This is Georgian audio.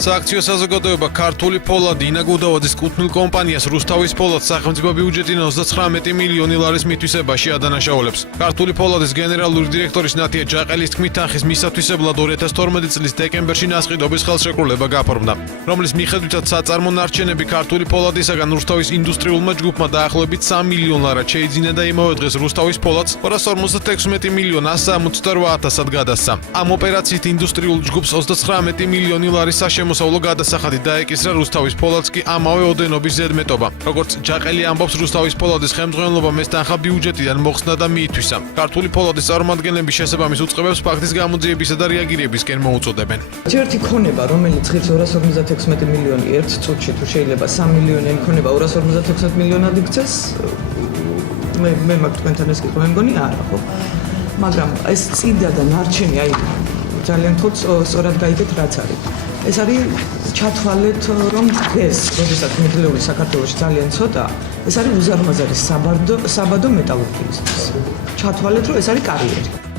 სააქციო საზოგადოება ქართული ფოლადი ინაგუდავაძის კუთვნილ კომპანიას რუსთავის ფოლადს სახელმწიფო ბიუჯეტიდან 39 მილიონი ლარის მითვისებაში ადანაშაულებს. ქართული ფოლადის გენერალური დირექტორის ნათია ჯაყელის თქმით, თანხის მისათვისებლად 2012 წლის დეკემბერში ნასყიდობის ხელშეკრულება გაფორმდა, რომლის მიხედვითაც საწარმო ნარჩენები ქართული ფოლადისაგან რუსთავის ინდუსტრიულმა ჯგუფმა დაახლოებით 3 მილიონ ლარად შეიძინა და იმავე დღეს რუსთავის ფოლადს 256 მილიონ 168,000-ად გადასცა. ამ ოპერაციით ინდუსტრიულ ჯგუფს 39 მილიონი ლარის საშემოსავლო გადასახადი დაეკისრა, რუსთავის ფოლადს კი ამავე ოდენობის ზედმეტობა. როგორც ჯაყელი ამბობს, რუსთავის ფოლადის ხელმძღვანელობამ ეს თანხა ბიუჯეტიდან მოხსნა და მიითვისა. ქართული ფოლადის წარმომადგენლები შესაბამის უწყებებს ფაქტის გამოძიებისა და რეაგირებისკენ მოუწოდებენ. ერთი ქონება, რომელიც ღირს 256 მილიონი ერთ წუთში თუ შეიძლება 3 მილიონი ქონება 256 მილიონად იქცეს, მე მაგ თქვენთან ეს კითხვა მეგონი არა ხო? მაგრამ ეს წიდა და ნარჩენი, აი ძალიან თქო სწორად გაიგეთ რაც არის. ეს არის ჩათვალეთ რომ დღეს, როდესაც მედლეული საქართველოში ძალიან ცოტა, ეს არის უზარმაზარი საბადო მეტალურგიისთვის. ჩათვალეთ რომ ეს არის კარიერი.